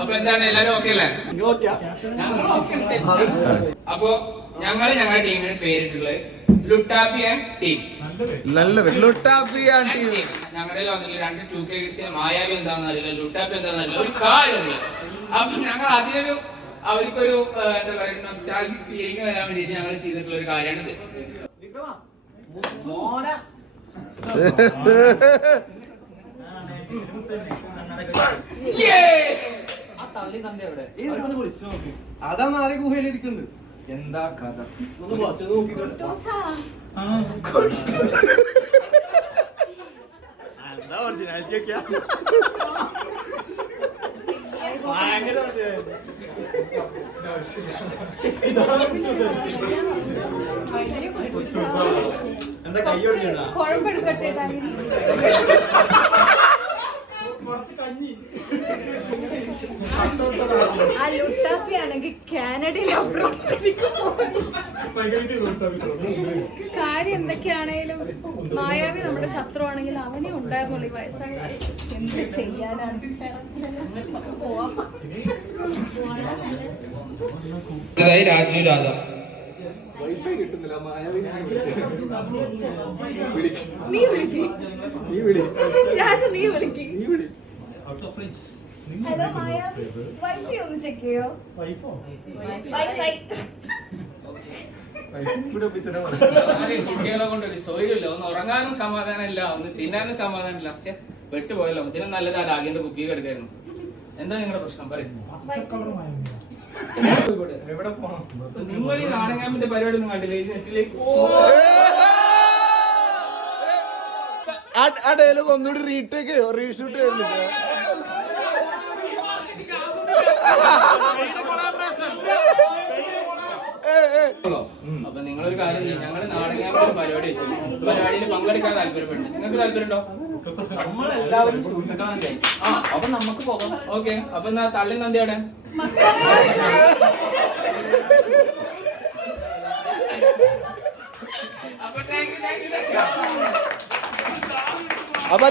അപ്പൊ എന്താണ് എല്ലാരും ഓക്കെ അല്ലേ? അപ്പൊ ഞങ്ങളുടെ ടീമിന് പേരിട്ടുള്ളത് ലുട്ടാപ്പിയൻ ടീം. ഞങ്ങളുടെ വന്നില്ല 2 2K കിഡ്സിന് മായാവി എന്താണെന്ന് അറിയില്ല, ലുട്ടാപ്പി എന്താണെന്ന് അറിയില്ല, ഒരു കാര്യമില്ല. അപ്പൊ ഞങ്ങൾ അതിനൊരു അവർക്കൊരു എന്താ പറയുക നൊസ്റ്റാൾജിക് ഫീലിംഗ് വരാൻ വേണ്ടിട്ട് ഞങ്ങൾ ചെയ്തിട്ടുള്ള ഒരു കാര്യമാണിത്. അതാ നാളെ ഗുഹയിലിരിക്കുന്നുണ്ട്. എന്താ കഥ എന്താ കുഴമ്പെടുക്കട്ടെ ആ ലുട്ടാപ്പി ആണെങ്കിൽ കാനഡയിൽ കാര്യം എന്തൊക്കെയാണേലും മായാവി നമ്മുടെ ശത്രു ആണെങ്കിൽ അവനെ ഉണ്ടായിരുന്നുള്ളൂ ഈ വയസ്സായ എന്ത് ചെയ്യാനാണ്. രാജു രാധ നീ വിളിക്ക് രാജു, നീ വിളിക്ക്. ഹലോ മായാവി, വൈഫൈ ഒന്ന് ചെക്ക് ചെയ്യോ? വൈഫൈ കുട്ടികളെ കൊണ്ടൊരു സൗകര്യമില്ല, ഒന്ന് ഉറങ്ങാനും സമാധാനമില്ല, ഒന്ന് തിന്നാനും സമാധാനമില്ല. പക്ഷെ പെട്ടുപോയല്ലോ, ഇതിനും നല്ലതാ രാഗിന്റെ കുക്കിംഗ് എടുക്കായിരുന്നു. എന്താ നിങ്ങളുടെ പ്രശ്നം പറയും? നിങ്ങൾ ഈ നാടകാമിന്റെ പരിപാടി ഒന്നും കണ്ടില്ലേ? ഇത് നെറ്റിലേക്ക് ആ ഡയലോഗ് ഒന്നുകൂടി റീടേക്ക് റീഷൂട്ട് ചെയ്യുന്നില്ല. അപ്പൊ നിങ്ങളൊരു കാര്യം ചെയ്യും, ഞങ്ങള് നാടകാമിന്റെ പരിപാടി വെച്ചു, പരിപാടിയിൽ പങ്കെടുക്കാൻ താല്പര്യപ്പെടുന്നു. നിങ്ങൾക്ക് താല്പര്യമുണ്ടോ? നമ്മളെല്ലാവരും സുഹൃത്തുക്കളാണ്. അപ്പൊ നമുക്ക് പോകാം. ഓക്കെ, അപ്പൊ എന്നാ തള്ളി നന്ദി അവിടെ. അപ്പൊ